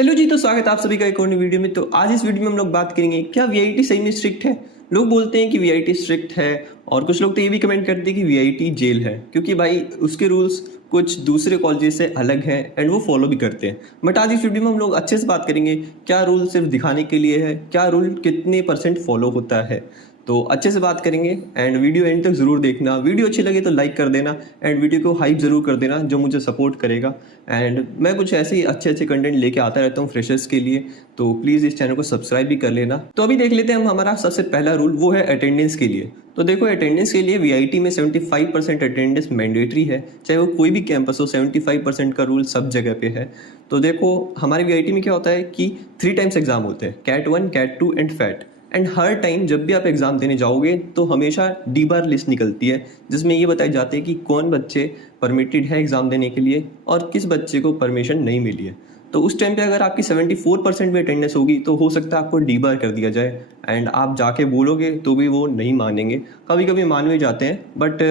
Hello जी, तो स्वागत है आप सभी का एक और नई वीडियो में। तो आज इस वीडियो में हम लोग बात करेंगे क्या वीआईटी सही में स्ट्रिक्ट है। लोग बोलते हैं कि वीआईटी स्ट्रिक्ट है और कुछ लोग तो ये भी कमेंट करते हैं कि वीआईटी जेल है, क्योंकि भाई उसके रूल्स कुछ दूसरे कॉलेजेस से अलग हैं एंड वो फॉलो भी करते हैं। बट आज इस वीडियो में हम लोग अच्छे से बात करेंगे क्या रूल सिर्फ दिखाने के लिए है, क्या रूल कितने परसेंट फॉलो होता है। तो अच्छे से बात करेंगे एंड वीडियो एंड तक ज़रूर देखना। वीडियो अच्छी लगे तो लाइक कर देना एंड वीडियो को हाइप ज़रूर कर देना, जो मुझे सपोर्ट करेगा। एंड मैं कुछ ऐसे ही अच्छे अच्छे कंटेंट लेके आता रहता हूँ फ्रेशर्स के लिए, तो प्लीज़ इस चैनल को सब्सक्राइब भी कर लेना। तो अभी देख लेते हैं हम हमारा सबसे पहला रूल, वो है अटेंडेंस के लिए। तो देखो, अटेंडेंस के लिए वीआईटी में 75% अटेंडेंस मैंडेटरी है, चाहे वो कोई भी कैंपस हो। 75% का रूल सब जगह पे है। तो देखो, हमारे वीआईटी में क्या होता है कि 3 टाइम्स एग्जाम होते हैं, CAT 1, CAT 2 and fat. And हर टाइम जब भी आप एग्ज़ाम देने जाओगे तो हमेशा डी बार लिस्ट निकलती है, जिसमें ये बताए जाते हैं कि कौन बच्चे परमिटेड है एग्ज़ाम देने के लिए और किस बच्चे को परमिशन नहीं मिली है। तो उस टाइम पे अगर आपकी 74% में अटेंडेंस होगी तो हो सकता है आपको डी बार कर दिया जाए एंड आप जाके बोलोगे तो भी वो नहीं मानेंगे। कभी कभी मान भी जाते हैं, but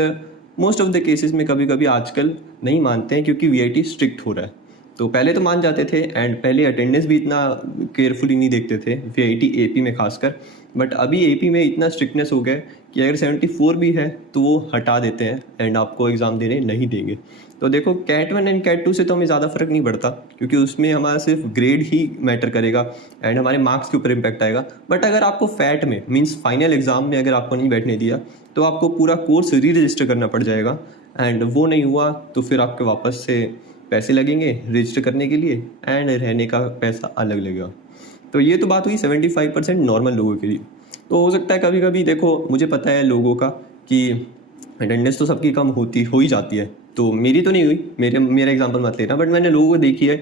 most of the cases में कभी कभी आजकल नहीं मानते हैं, क्योंकि वीआईटी स्ट्रिक्ट हो रहा है। तो पहले तो मान जाते थे एंड पहले अटेंडेंस भी इतना केयरफुली नहीं देखते थे वीआईटी एपी में खासकर। बट अभी एपी में इतना स्ट्रिक्टनेस हो गया है कि अगर 74 भी है तो वो हटा देते हैं एंड आपको एग्ज़ाम देने नहीं देंगे। तो देखो, कैट 1 एंड कैट 2 से तो हमें ज़्यादा फर्क नहीं पड़ता, क्योंकि उसमें हमारा सिर्फ ग्रेड ही मैटर करेगा एंड हमारे मार्क्स के ऊपर इम्पैक्ट आएगा। बट अगर आपको फैट में मीन्स फाइनल एग्ज़ाम में अगर आपको नहीं बैठने दिया तो आपको पूरा कोर्स री रजिस्टर करना पड़ जाएगा एंड वो नहीं हुआ तो फिर आपके वापस से पैसे लगेंगे रजिस्टर करने के लिए एंड रहने का पैसा अलग लगेगा। तो ये तो बात हुई 75% नॉर्मल लोगों के लिए। तो हो सकता है कभी कभी, देखो मुझे पता है लोगों का कि अटेंडेंस तो सबकी कम होती हो ही जाती है। तो मेरी तो नहीं हुई, मेरा एग्जांपल मत लेना, बट मैंने लोगों को देखी है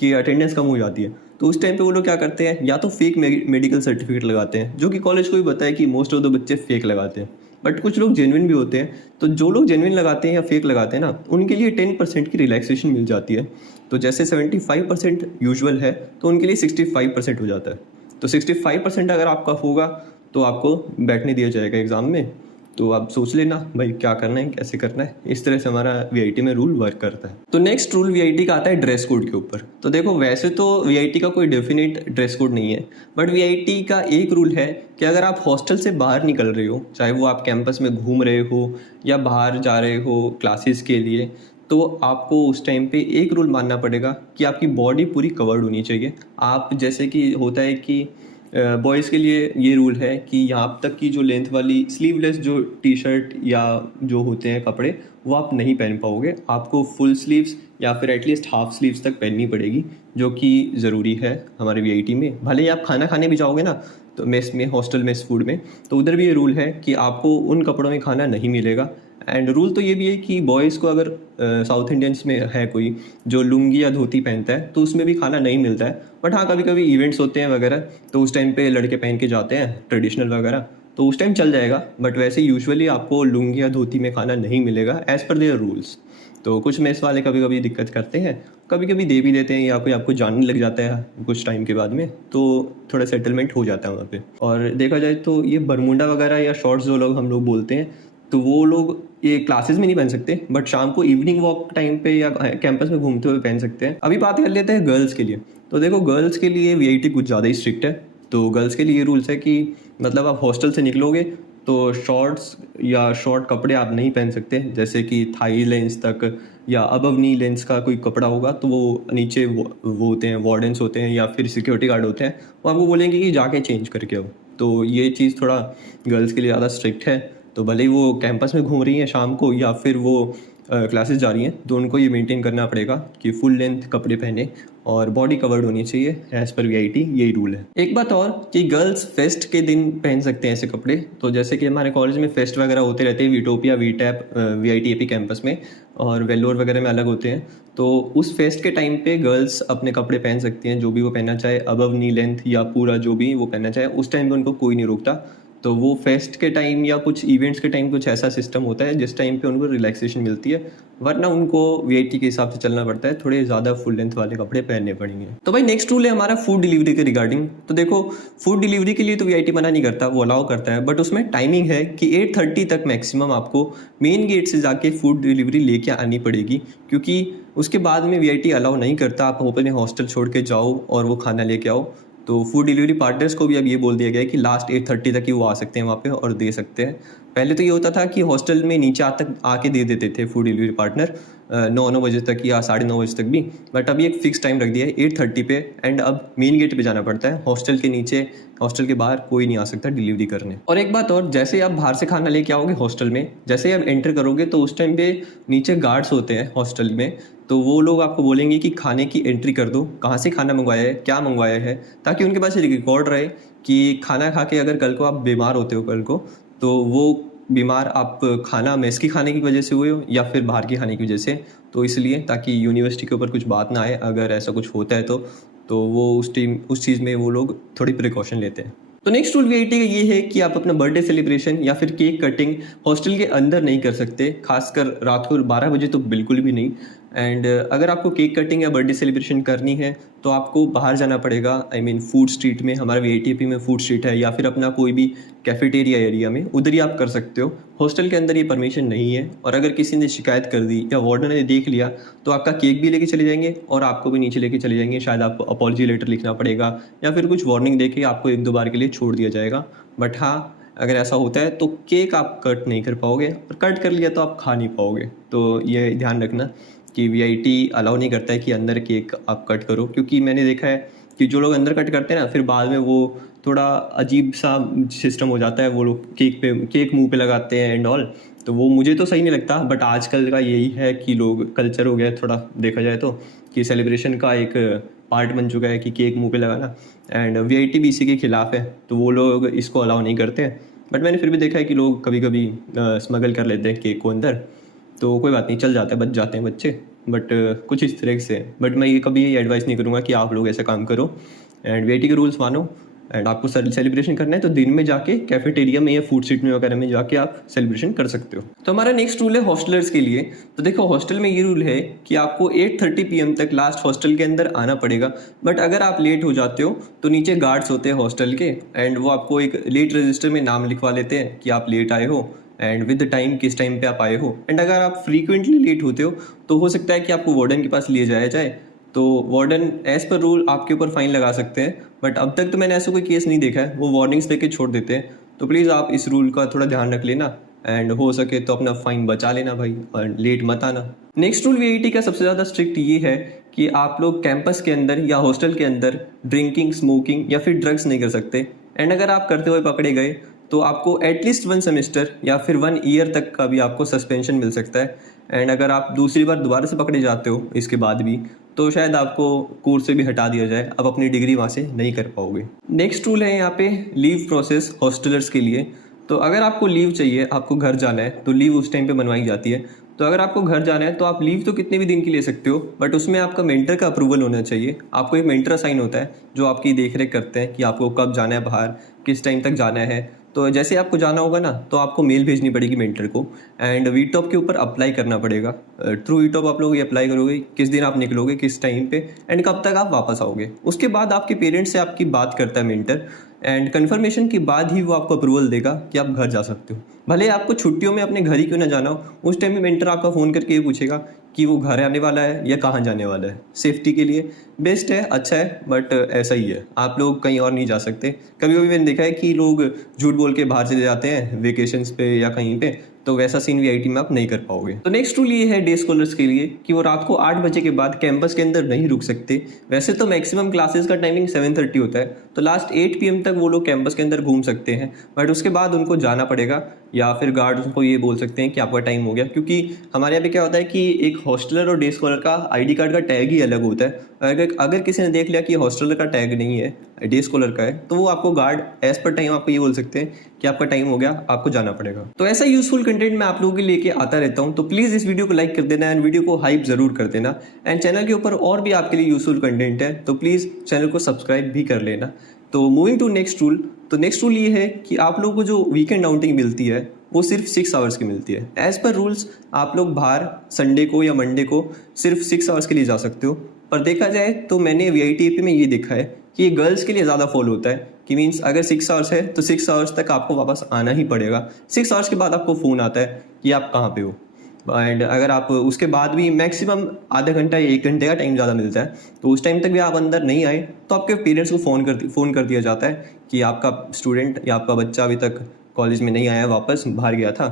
कि अटेंडेंस कम हो जाती है। तो उस टाइम पे वो लोग क्या करते हैं, या तो फेक मेडिकल सर्टिफिकेट लगाते हैं, जो कि कॉलेज को भी पता है कि मोस्ट ऑफ द बच्चे फेक लगाते हैं। बट कुछ लोग जेन्युइन भी होते हैं। तो जो लोग जेन्युइन लगाते हैं या फेक लगाते हैं ना, उनके लिए 10% की रिलैक्सेशन मिल जाती है। तो जैसे 75% यूजुअल है तो उनके लिए 65% हो जाता है। तो 65% अगर आपका होगा तो आपको बैठने दिया जाएगा एग्ज़ाम में। तो आप सोच लेना भाई क्या करना है, कैसे करना है। इस तरह से हमारा वीआईटी में रूल वर्क करता है। तो नेक्स्ट रूल वीआईटी का आता है ड्रेस कोड के ऊपर। तो देखो, वैसे तो वीआईटी का कोई डेफिनेट ड्रेस कोड नहीं है, बट वीआईटी का एक रूल है कि अगर आप हॉस्टल से बाहर निकल रहे हो, चाहे वो आप कैंपस में घूम रहे हो या बाहर जा रहे हो क्लासेस के लिए, तो आपको उस टाइम पे एक रूल मानना पड़ेगा कि आपकी बॉडी पूरी कवर्ड होनी चाहिए। आप जैसे कि होता है कि बॉयज़ के लिए ये रूल है कि यहाँ तक की जो लेंथ वाली स्लीवलेस जो टी शर्ट या जो होते हैं कपड़े, वो आप नहीं पहन पाओगे। आपको फुल स्लीव्स या फिर एटलीस्ट हाफ स्लीव्स तक पहननी पड़ेगी, जो कि ज़रूरी है हमारे वीआईटी में। भले ही आप खाना खाने भी जाओगे ना, तो मेस में, हॉस्टल मेस फूड में, तो उधर भी ये रूल है कि आपको उन कपड़ों में खाना नहीं मिलेगा। एंड रूल तो ये भी है कि बॉयज़ को अगर साउथ इंडियंस में है कोई जो लुंगी या धोती पहनता है तो उसमें भी खाना नहीं मिलता है। बट हाँ, कभी कभी इवेंट्स होते हैं वगैरह, तो उस टाइम पे लड़के पहन के जाते हैं ट्रेडिशनल वगैरह, तो उस टाइम चल जाएगा। बट वैसे यूजुअली आपको लुंगी या धोती में खाना नहीं मिलेगा एज़ पर देयर रूल्स। तो कुछ मेस वाले कभी कभी दिक्कत करते हैं, कभी कभी दे भी देते हैं, या कोई आपको जानने लग जाता है कुछ टाइम के बाद में, तो थोड़ा सेटलमेंट हो जाता है वहाँ पे। और देखा जाए तो ये बरमूडा वगैरह या शॉर्ट्स जो लोग हम लोग बोलते हैं, तो वो लोग ये क्लासेस में नहीं पहन सकते, बट शाम को इवनिंग वॉक टाइम पे या कैंपस में घूमते हुए पहन सकते हैं। अभी बात कर लेते हैं गर्ल्स के लिए। तो देखो, गर्ल्स के लिए वीआईटी कुछ ज़्यादा ही स्ट्रिक्ट है। तो गर्ल्स के लिए ये रूल्स है कि मतलब आप हॉस्टल से निकलोगे तो शॉर्ट्स या शॉर्ट कपड़े आप नहीं पहन सकते, जैसे कि थाई लेंस तक या अबव नी लेंस का कोई कपड़ा होगा तो वो नीचे वो होते हैं, वार्डन्स होते हैं या फिर सिक्योरिटी गार्ड होते हैं, वो आपको बोलेंगे कि जाके चेंज करके आओ। तो ये चीज़ थोड़ा गर्ल्स के लिए ज़्यादा स्ट्रिक्ट है। तो भले ही वो कैंपस में घूम रही हैं शाम को या फिर वो क्लासेस जा रही हैं, तो उनको ये मेंटेन करना पड़ेगा कि फुल लेंथ कपड़े पहने और बॉडी कवर्ड होनी चाहिए एज़ पर वीआईटी, यही रूल है। एक बात और कि गर्ल्स फेस्ट के दिन पहन सकते हैं ऐसे कपड़े। तो जैसे कि हमारे कॉलेज में फेस्ट वगैरह होते रहते हैं, वीटोपिया, वीटैप, वीआईटी एपी कैंपस में, और वेल्लोर वगैरह में अलग होते हैं। तो उस फेस्ट के टाइम पे गर्ल्स अपने कपड़े पहन सकती हैं, जो भी वो पहनना चाहे, अबव नी लेंथ या पूरा जो भी वो पहनना चाहे, उस टाइम पे उनको कोई नहीं रोकता। तो वो फेस्ट के टाइम या कुछ इवेंट्स के टाइम कुछ ऐसा सिस्टम होता है जिस टाइम पे उनको रिलैक्सेशन मिलती है, वरना उनको वीआईटी के हिसाब से चलना पड़ता है, थोड़े ज़्यादा फुल लेंथ वाले कपड़े पहनने पड़ेंगे। तो भाई नेक्स्ट रूल है हमारा फूड डिलीवरी के रिगार्डिंग। तो देखो फूड डिलीवरी के लिए तो वीआईटी मना नहीं करता, वो अलाउ करता है, बट उसमें टाइमिंग है कि 8:30 तक मैक्सिमम आपको मेन गेट से जाके फूड डिलीवरी लेके आनी पड़ेगी, क्योंकि उसके बाद में वीआईटी अलाउ नहीं करता आप अपने हॉस्टल छोड़ के जाओ और वो खाना लेके आओ। तो फूड डिलीवरी पार्टनर्स को भी अब ये बोल दिया गया है कि लास्ट 8:30 तक ही वो आ सकते हैं वहाँ पे और दे सकते हैं। पहले तो ये होता था कि हॉस्टल में नीचे तक आके दे देते थे फूड डिलीवरी पार्टनर 9 बजे तक या 9:30 बजे तक भी, बट अभी एक फिक्स टाइम रख दिया है 8:30 पे, एंड अब मेन गेट पे जाना पड़ता है। हॉस्टल के नीचे, हॉस्टल के बाहर कोई नहीं आ सकता डिलीवरी करने। और एक बात और, जैसे ही आप बाहर से खाना लेके आओगे हॉस्टल में, जैसे ही आप एंटर करोगे तो उस टाइम पे नीचे गार्ड्स होते हैं हॉस्टल में, तो वो लोग आपको बोलेंगे कि खाने की एंट्री कर दो, कहाँ से खाना मंगवाया है, क्या मंगवाया है, ताकि उनके पास रिकॉर्ड रहे कि खाना खा के अगर कल को आप बीमार होते हो कल को, तो वो बीमार आप खाना मेस की खाने की वजह से हुए हो या फिर बाहर की खाने की वजह से, तो इसलिए ताकि यूनिवर्सिटी के ऊपर कुछ बात ना आए अगर ऐसा कुछ होता है तो वो उस चीज़ में वो लोग थोड़ी प्रिकॉशन लेते हैं। तो नेक्स्ट रूल वीआईटी का ये है कि आप अपना बर्थडे सेलिब्रेशन या फिर केक कटिंग हॉस्टल के अंदर नहीं कर सकते, खासकर रात को 12 बजे तो बिल्कुल भी नहीं। एंड अगर आपको केक कटिंग या बर्थडे सेलिब्रेशन करनी है तो आपको बाहर जाना पड़ेगा, आई मीन फूड स्ट्रीट में, हमारा वीआईटीपी में फूड स्ट्रीट है, या फिर अपना कोई भी कैफेटेरिया एरिया में, उधर ही आप कर सकते हो। हॉस्टल के अंदर ये परमिशन नहीं है, और अगर किसी ने शिकायत कर दी या वार्डन ने देख लिया तो आपका केक भी लेके चले जाएंगे और आपको भी नीचे लेके चले जाएंगे। शायद आपको अपॉलजी लेटर लिखना पड़ेगा या फिर कुछ वार्निंग देके आपको 1-2 बार के लिए छोड़ दिया जाएगा। बट हाँ, अगर ऐसा होता है तो केक आप कट नहीं कर पाओगे, और कट कर लिया तो आप खा नहीं पाओगे। तो ये ध्यान रखना कि वीआईटी अलाउ नहीं करता है कि अंदर केक आप कट करो, क्योंकि मैंने देखा है कि जो लोग अंदर कट करते हैं ना, फिर बाद में वो थोड़ा अजीब सा सिस्टम हो जाता है, वो लोग केक मुंह पे लगाते हैं एंड ऑल, तो वो मुझे तो सही नहीं लगता। बट आजकल का यही है कि लोग कल्चर हो गया है थोड़ा, देखा जाए तो, कि सेलिब्रेशन का एक पार्ट बन चुका है कि केक मुंह पे लगाना, एंड वीआईटी भी इसी के खिलाफ है, तो वो लोग इसको अलाउ नहीं करते हैं। बट मैंने फिर भी देखा है कि लोग कभी कभी स्मगल कर लेते हैं केक को अंदर, तो कोई बात नहीं, चल जाता है, बच जाते हैं बच्चे, बट कुछ इस तरह से। बट मैं ये कभी एडवाइस नहीं करूँगा कि आप लोग ऐसा काम करो, एंड वीआईटी के रूल्स मानो। एंड आपको सेलिब्रेशन करना है तो दिन में जाके कैफेटेरिया में या फूड स्ट्रीट में वगैरह में जाके आप सेलिब्रेशन कर सकते हो। तो हमारा नेक्स्ट रूल है हॉस्टलर्स के लिए। तो देखो हॉस्टल में ये रूल है कि आपको 8:30 PM तक लास्ट हॉस्टल के अंदर आना पड़ेगा, बट अगर आप लेट हो जाते हो तो नीचे गार्ड्स होते हैं हॉस्टल के, एंड वो आपको एक लेट रजिस्टर में नाम लिखवा लेते हैं कि आप लेट आए हो एंड विद द टाइम, किस टाइम पे आप आए हो। एंड अगर आप फ्रीक्वेंटली लेट होते हो तो हो सकता है कि आपको वार्डन के पास लिए जाया जाए, तो वार्डन एज पर रूल आपके ऊपर फाइन लगा सकते हैं। बट अब तक तो मैंने ऐसा कोई केस नहीं देखा है, वो वार्निंग्स देके छोड़ देते हैं। तो प्लीज़ आप इस रूल का थोड़ा ध्यान रख लेना, एंड हो सके तो अपना फाइन बचा लेना भाई, और लेट मत आना। नेक्स्ट रूल वीआईटी का सबसे ज़्यादा स्ट्रिक्ट ये है कि आप लोग कैंपस के अंदर या हॉस्टल के अंदर ड्रिंकिंग, स्मोकिंग या फिर ड्रग्स नहीं कर सकते। एंड अगर आप करते हुए पकड़े गए तो आपको एटलीस्ट 1 सेमेस्टर या फिर 1 ईयर तक का भी आपको सस्पेंशन मिल सकता है। एंड अगर आप दूसरी बार दोबारा से पकड़े जाते हो इसके बाद भी, तो शायद आपको कोर्स से भी हटा दिया जाए, अब अपनी डिग्री वहाँ से नहीं कर पाओगे। नेक्स्ट रूल है यहाँ पे लीव प्रोसेस हॉस्टलर्स के लिए। तो अगर आपको लीव चाहिए, आपको घर जाना है, तो लीव उस टाइम पे बनवाई जाती है। तो अगर आपको घर जाना है तो आप लीव तो कितने भी दिन की ले सकते हो, बट उसमें आपका मेंटर का अप्रूवल होना चाहिए। आपको एक मेंटर असाइन होता है जो आपकी देखरेख करते हैं कि आपको कब जाना है बाहर, किस टाइम तक जाना है। तो जैसे आपको जाना होगा ना, तो आपको मेल भेजनी पड़ेगी मेंटर को, एंड वीटॉप के ऊपर अप्लाई करना पड़ेगा। थ्रू वीटॉप आप लोग ये अप्लाई करोगे, किस दिन आप निकलोगे, किस टाइम पे, एंड कब तक आप वापस आओगे। उसके बाद आपके पेरेंट्स से आपकी बात करता है मेंटर, एंड कन्फर्मेशन के बाद ही वो आपको अप्रूवल देगा कि आप घर जा सकते हो। भले आपको छुट्टियों में अपने घर ही क्यों ना जाना हो, उस टाइम में मेंटर आपका फ़ोन करके ये पूछेगा कि वो घर आने वाला है या कहाँ जाने वाला है। सेफ्टी के लिए बेस्ट है, अच्छा है, बट ऐसा ही है, आप लोग कहीं और नहीं जा सकते। कभी कभी मैंने देखा है कि लोग झूठ बोल के बाहर चले जाते हैं वेकेशंस पे या कहीं पे, तो वैसा सीन वीआईटी में आप नहीं कर पाओगे। तो नेक्स्ट रूल ये है डे स्कॉलर्स के लिए कि वो रात को 8 बजे के बाद कैंपस के अंदर नहीं रुक सकते। वैसे तो मैक्सिमम क्लासेस का टाइमिंग 7:30 होता है, तो लास्ट 8 PM तक वो लोग कैंपस के अंदर घूम सकते हैं, बट उसके बाद उनको जाना पड़ेगा, या फिर गार्ड्स को ये बोल सकते हैं कि आपका टाइम हो गया। क्योंकि हमारे यहाँ पे क्या होता है कि एक हॉस्टलर और डे स्कॉलर का आईडी कार्ड का टैग ही अलग होता है। अगर किसी ने देख लिया कि हॉस्टलर का टैग नहीं है, डे स्कॉलर का है, तो वो आपको गार्ड एज पर टाइम आपको ये बोल सकते हैं कि आपका टाइम हो गया, आपको जाना पड़ेगा। तो ऐसा यूजफुल कंटेंट मैं आप लोगों के लेके आता रहता हूँ, तो प्लीज़ इस वीडियो को लाइक कर देना एंड वीडियो को हाइप ज़रूर कर देना। एंड चैनल के ऊपर और भी आपके लिए यूजफुल कंटेंट है, तो प्लीज़ चैनल को सब्सक्राइब भी कर लेना। तो मूविंग टू नेक्स्ट रूल, तो नेक्स्ट रूल ये है कि आप लोगों को जो वीकेंड आउटिंग मिलती है वो सिर्फ 6 आवर्स की मिलती है। एज़ पर रूल्स आप लोग बाहर संडे को या मंडे को सिर्फ 6 आवर्स के लिए जा सकते हो, पर देखा जाए तो मैंने VITAP में ये देखा है कि ये गर्ल्स के लिए ज़्यादा फॉलो होता है कि मीन्स अगर 6 आवर्स है तो 6 आवर्स तक आपको वापस आना ही पड़ेगा। 6 आवर्स के बाद आपको फ़ोन आता है कि आप कहाँ पे हो, एंड अगर आप उसके बाद भी मैक्सिमम आधा घंटा या 1 घंटे का टाइम ज़्यादा मिलता है तो उस टाइम तक भी आप अंदर नहीं आए तो आपके पेरेंट्स को फ़ोन कर दिया जाता है कि आपका स्टूडेंट या आपका बच्चा अभी तक कॉलेज में नहीं आया, वापस बाहर गया था।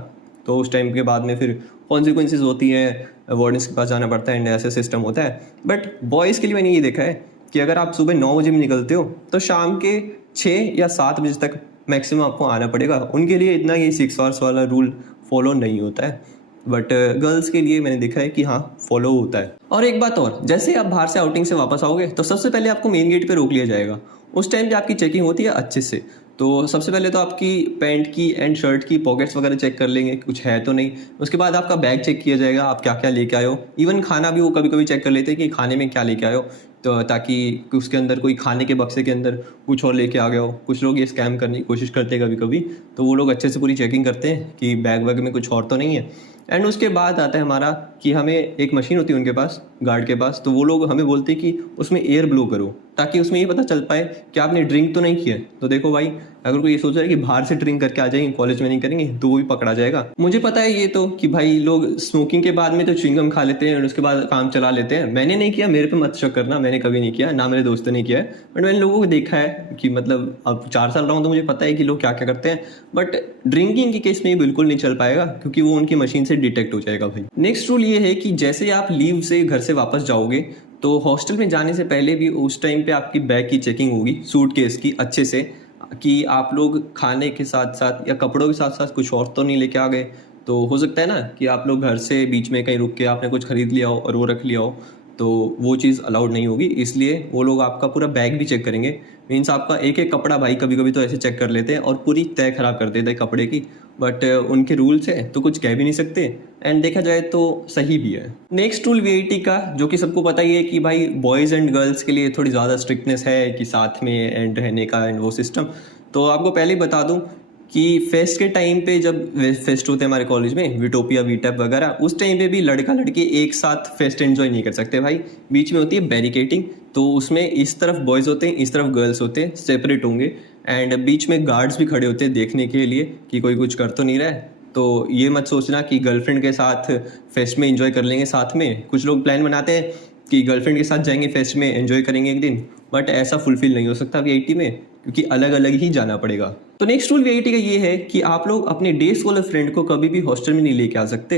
तो उस टाइम के बाद में फिर कॉन्सिक्वेंसेज होती हैं, वार्डन्स के पास जाना पड़ता है एंड ऐसा सिस्टम होता है। बट बॉयज़ के लिए मैंने ये देखा है कि अगर आप सुबह 9 बजे में निकलते हो तो शाम के 6 या 7 बजे तक मैक्सिमम आपको आना पड़ेगा। उनके लिए इतना ये 6 आवर्स वाला रूल फॉलो नहीं होता है, बट गर्ल्स के लिए मैंने देखा है कि हाँ फॉलो होता है। और एक बात और, जैसे आप बाहर से आउटिंग से वापस आओगे तो सबसे पहले आपको मेन गेट पे रोक लिया जाएगा। उस टाइम पे आपकी चेकिंग होती है अच्छे से। तो सबसे पहले तो आपकी पैंट की एंड शर्ट की पॉकेट्स वगैरह चेक कर लेंगे कुछ है तो नहीं। उसके बाद आपका बैग चेक किया जाएगा, आप क्या क्या लेके आए हो। इवन खाना भी वो कभी कभी चेक कर लेते हैं कि खाने में क्या लेके आए हो, तो ताकि उसके अंदर कोई खाने के बक्से के अंदर कुछ और लेके आ गया हो। कुछ लोग ये स्कैम करने की कोशिश करते हैं कभी कभी, तो वो लोग अच्छे से पूरी चेकिंग करते हैं कि बैग वैग में कुछ और तो नहीं है। एंड उसके बाद आता है हमारा कि हमें एक मशीन होती है उनके पास, गार्ड के पास, तो वो लोग हमें बोलते हैं कि उसमें एयर ब्लो करो ताकि उसमें ये पता चल पाए कि आपने ड्रिंक तो नहीं किया है। तो देखो भाई, अगर कोई ये सोच रहा है कि बाहर से ड्रिंक करके आ जाएंगे कॉलेज में नहीं करेंगे तो वो भी पकड़ा जाएगा। मुझे पता है ये तो कि भाई लोग स्मोकिंग के बाद में तो च्युइंगम खा लेते हैं और उसके बाद काम चला लेते हैं। मैंने नहीं किया, मेरे पे मत शक करना, मैंने कभी नहीं किया, ना मेरे दोस्तों ने किया है। बट मैंने लोगों को देखा है कि मतलब अब 4 साल रहा हूँ तो मुझे पता है कि लोग क्या क्या करते हैं। बट ड्रिंकिंग के केस में ये बिल्कुल नहीं चल पाएगा क्योंकि वो उनकी मशीन से डिटेक्ट हो जाएगा भाई। नेक्स्ट रूल ये है कि जैसे आप लीव से घर से वापस जाओगे तो हॉस्टल में जाने से पहले भी उस टाइम पे आपकी बैग की चेकिंग होगी, सूटकेस की अच्छे से, कि आप लोग खाने के साथ साथ या कपड़ों के साथ साथ कुछ और तो नहीं लेके आ गए। तो हो सकता है ना कि आप लोग घर से बीच में कहीं रुक के आपने कुछ खरीद लिया हो और वो रख लिया हो, तो वो चीज़ अलाउड नहीं होगी। इसलिए वो लोग आपका पूरा बैग भी चेक करेंगे। मीन्स आपका एक एक कपड़ा, भाई कभी कभी तो ऐसे चेक कर लेते हैं और पूरी तय खराब कर देते हैं कपड़े की। बट उनके रूल्स है तो कुछ कह भी नहीं सकते, एंड देखा जाए तो सही भी है। नेक्स्ट रूल VIT का, जो कि सबको पता ही है कि भाई बॉयज़ एंड गर्ल्स के लिए थोड़ी ज़्यादा स्ट्रिक्टनेस है कि साथ में एंड रहने का एंड वो सिस्टम। तो आपको पहले ही बता दूं कि फेस्ट के टाइम पे, जब फेस्ट होते हैं हमारे कॉलेज में, विटोपिया वीटैप वगैरह, उस टाइम पे भी लड़का लड़की एक साथ फेस्ट एंजॉय नहीं कर सकते भाई। बीच में होती है बैरिकेटिंग, तो उसमें इस तरफ बॉयज़ होते हैं, इस तरफ गर्ल्स होते हैं, सेपरेट होंगे। एंड बीच में गार्ड्स भी खड़े होते हैं देखने के लिए कि कोई कुछ कर तो नहीं रहा है। तो ये मत सोचना कि गर्लफ्रेंड के साथ फेस्ट में एंजॉय कर लेंगे साथ में। कुछ लोग प्लान बनाते हैं कि गर्लफ्रेंड के साथ जाएंगे फेस्ट में एंजॉय करेंगे एक दिन, बट ऐसा फुलफिल नहीं हो सकता VIT में क्योंकि अलग अलग ही जाना पड़ेगा। तो नेक्स्ट रूल VIT का ये है कि आप लोग अपने डे स्कॉलर फ्रेंड को कभी भी हॉस्टल में नहीं लेके आ सकते।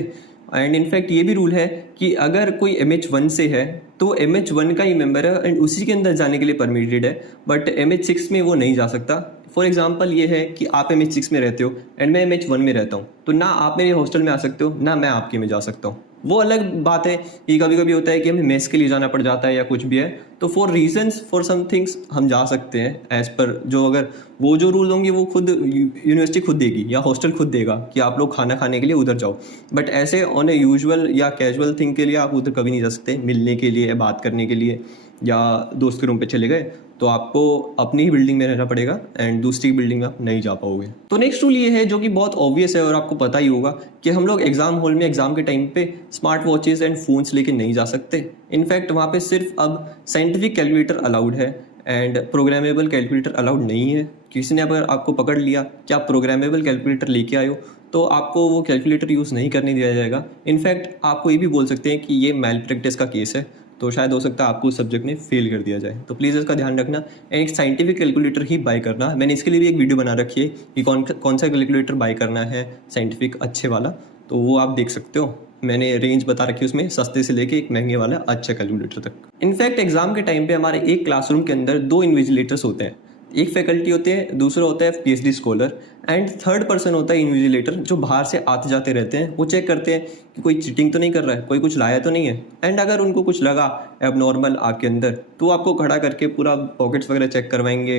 एंड इनफैक्ट ये भी रूल है कि अगर कोई MH1 से है तो MH1 का ही मेंबर है एंड उसी के अंदर जाने के लिए परमिटेड है, बट MH6 में वो नहीं जा सकता। फॉर एग्जाम्पल ये है कि आप MH6 में रहते हो एंड मैं MH1 में रहता हूँ, तो ना आप मेरे हॉस्टल में आ सकते हो ना मैं आपके में जा सकता हूँ। वो अलग बात है कि कभी कभी होता है कि हमें मेस के लिए जाना पड़ जाता है या कुछ भी है, तो for reasons for some things हम जा सकते हैं एज पर जो, अगर वो जो रूल होंगे वो खुद यूनिवर्सिटी खुद देगी या हॉस्टल खुद देगा कि आप लोग खाना खाने के लिए उधर जाओ। बट ऐसे ऑन ए यूजुअल या कैजुअल थिंग के लिए आप उधर कभी नहीं जा सकते, मिलने के लिए, बात करने के लिए, या दोस्त के रूम पे चले गए तो आपको अपनी ही बिल्डिंग में रहना पड़ेगा एंड दूसरी बिल्डिंग में आप नहीं जा पाओगे। तो नेक्स्ट रूल ये है जो कि बहुत ऑब्वियस है और आपको पता ही होगा कि हम लोग एग्जाम हॉल में एग्जाम के टाइम पे स्मार्ट वॉचेस एंड फोन्स लेके नहीं जा सकते। इनफैक्ट वहाँ पे सिर्फ अब साइंटिफिक कैलकुलेटर अलाउड है एंड प्रोग्रामेबल कैलकुलेटर अलाउड नहीं है। किसी ने अगर आपको पकड़ लिया कि आप प्रोग्रामेबल कैलकुलेटर लेके आए हो तो आपको वो कैलकुलेटर यूज़ नहीं करने दिया जाएगा। इनफैक्ट आपको ये भी बोल सकते हैं कि ये मैल प्रैक्टिस का केस है, तो शायद हो सकता है आपको उस सब्जेक्ट में फेल कर दिया जाए। तो प्लीज़ इसका ध्यान रखना, एक साइंटिफिक कैलकुलेटर ही बाय करना। मैंने इसके लिए भी एक वीडियो बना रखी है कि कौन सा कैलकुलेटर बाय करना है साइंटिफिक अच्छे वाला, तो वो आप देख सकते हो। मैंने रेंज बता रखी है उसमें, सस्ते से लेके एक महंगे वाला अच्छा कैलकुलेटर तक। इनफैक्ट एग्जाम के टाइम पे हमारे एक क्लासरूम के अंदर 2 इन्विजिलेटर्स होते हैं, एक फैकल्टी होते हैं, दूसरा होता है PhD scholar and third person होता है इन्विजिलेटर, जो बाहर से आते जाते रहते हैं। वो चेक करते हैं कि कोई चीटिंग तो नहीं कर रहा है, कोई कुछ लाया तो नहीं है, एंड अगर उनको कुछ लगा एबनॉर्मल आपके अंदर तो आपको खड़ा करके पूरा पॉकेट्स वगैरह चेक करवाएंगे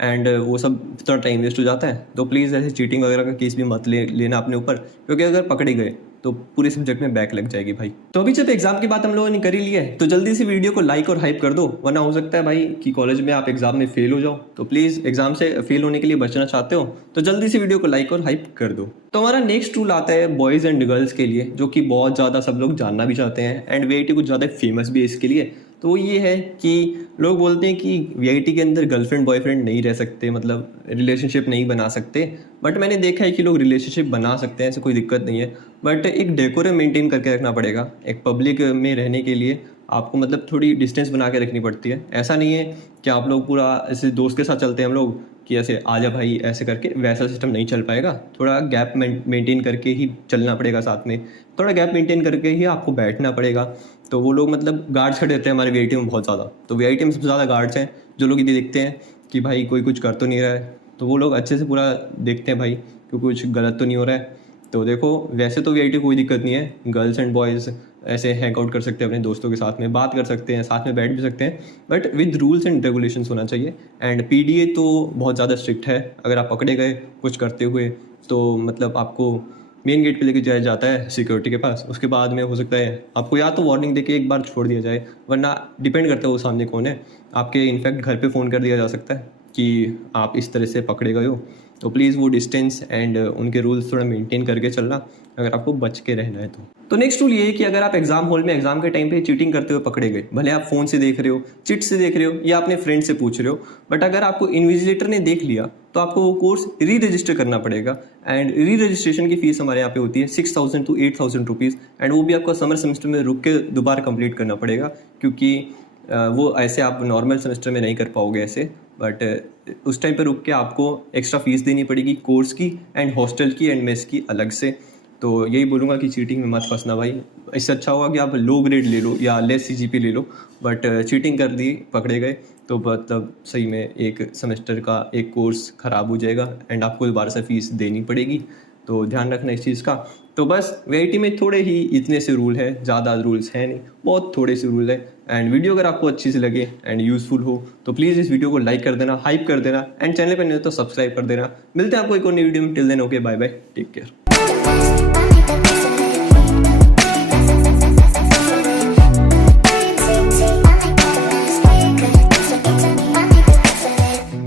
एंड वो सब थोड़ा टाइम वेस्ट हो जाता है। तो प्लीज़ ऐसे चीटिंग वगैरह का केस भी मत लेना अपने ऊपर, क्योंकि अगर पकड़े गए तो पूरे सब्जेक्ट में बैक लग जाएगी भाई। तो अभी जब एग्जाम की बात हम लोगों ने कर ही ली है तो जल्दी से वीडियो को लाइक और हाइप कर दो, वरना हो सकता है भाई कि कॉलेज में आप एग्जाम में फेल हो जाओ। तो प्लीज़ एग्जाम से फेल होने के लिए बचना चाहते हो तो जल्दी से वीडियो को लाइक और हाइप कर दो। तो हमारा नेक्स्ट रूल आता है बॉयज़ एंड गर्ल्स के लिए, जो कि बहुत ज़्यादा सब लोग जानना भी चाहते हैं एंड वीआईटी कुछ ज़्यादा फेमस भी है इसके लिए। तो वो ये है कि लोग बोलते हैं कि वीआईटी के अंदर गर्लफ्रेंड बॉयफ्रेंड नहीं रह सकते, मतलब रिलेशनशिप नहीं बना सकते। बट मैंने देखा है कि लोग रिलेशनशिप बना सकते हैं, ऐसे कोई दिक्कत नहीं है। बट एक डेकोरम मेंटेन करके रखना पड़ेगा। एक पब्लिक में रहने के लिए आपको मतलब थोड़ी डिस्टेंस बना के रखनी पड़ती है। ऐसा नहीं है कि आप लोग पूरा ऐसे दोस्त के साथ चलते हैं हम लोग कि ऐसे आजा भाई ऐसे करके, वैसा सिस्टम नहीं चल पाएगा। थोड़ा गैप मेंटेन करके ही चलना पड़ेगा, साथ में थोड़ा गैप मेंटेन करके ही आपको बैठना पड़ेगा। तो वो लोग मतलब गार्ड्स खड़े रहते हैं हमारे वीआईटी में बहुत ज़्यादा। तो वीआईटी में सबसे ज़्यादा गार्ड्स हैं जो लोग ये देखते हैं कि भाई कोई कुछ कर तो नहीं रहा है, तो वो लोग अच्छे से पूरा देखते हैं भाई कि कुछ गलत तो नहीं हो रहा है। तो देखो वैसे तो वीआईटी कोई दिक्कत नहीं है, गर्ल्स एंड बॉयज़ ऐसे हैंग आउट कर सकते हैं, अपने दोस्तों के साथ में बात कर सकते हैं, साथ में बैठ भी सकते हैं, but with rules and regulations होना चाहिए। एंड पीडीए तो बहुत ज़्यादा स्ट्रिक्ट है। अगर आप पकड़े गए कुछ करते हुए तो मतलब आपको मेन गेट पे लेके जाया जाता है सिक्योरिटी के पास। उसके बाद में हो सकता है आपको या तो वार्निंग देके एक बार छोड़ दिया जाए, वरना डिपेंड करता है वो सामने कौन है। आपके इनफैक्ट घर पे फ़ोन कर दिया जा सकता है कि आप इस तरह से पकड़े गए हो। तो प्लीज़ वो डिस्टेंस एंड उनके रूल्स थोड़ा मेंटेन करके चलना, अगर आपको बच के रहना है तो नेक्स्ट रूल ये है कि अगर आप एग्जाम हॉल में एग्जाम के टाइम पे चीटिंग करते हुए पकड़े गए, भले आप फ़ोन से देख रहे हो, चिट से देख रहे हो या अपने फ्रेंड से पूछ रहे हो, बट अगर आपको इन्विजिलेटर ने देख लिया तो आपको वो कोर्स री रजिस्टर करना पड़ेगा। एंड री रजिस्ट्रेशन की फ़ीस हमारे यहाँ पे होती है 6,000 to 8,000 रुपीज़। एंड वो भी आपको समर सेमेस्टर में रुक के दोबारा कंप्लीट करना पड़ेगा, क्योंकि वो ऐसे आप नॉर्मल सेमेस्टर में नहीं कर पाओगे ऐसे। बट उस टाइम पे रुक के आपको एक्स्ट्रा फीस देनी पड़ेगी कोर्स की एंड हॉस्टल की एंड मेस की अलग से। तो यही बोलूँगा कि चीटिंग में मत फंसना भाई। इससे अच्छा होगा कि आप लो ग्रेड ले लो या लेस सीजीपी ले लो, बट चीटिंग कर दी पकड़े गए तो मतलब सही में एक सेमेस्टर का एक कोर्स ख़राब हो जाएगा एंड आपको दोबारा से फीस देनी पड़ेगी। तो ध्यान रखना इस चीज़ का। तो बस वीआईटी में थोड़े ही इतने से रूल है, ज़्यादा रूल्स हैं नहीं, बहुत थोड़े से रूल है। एंड वीडियो अगर आपको अच्छी से लगे एंड यूज़फुल हो तो प्लीज़ इस वीडियो को लाइक कर देना, हाइप कर देना एंड चैनल पर नहीं हो तो सब्सक्राइब कर देना। मिलते हैं आपको एक और नई वीडियो में। Till then okay, bye bye, take care.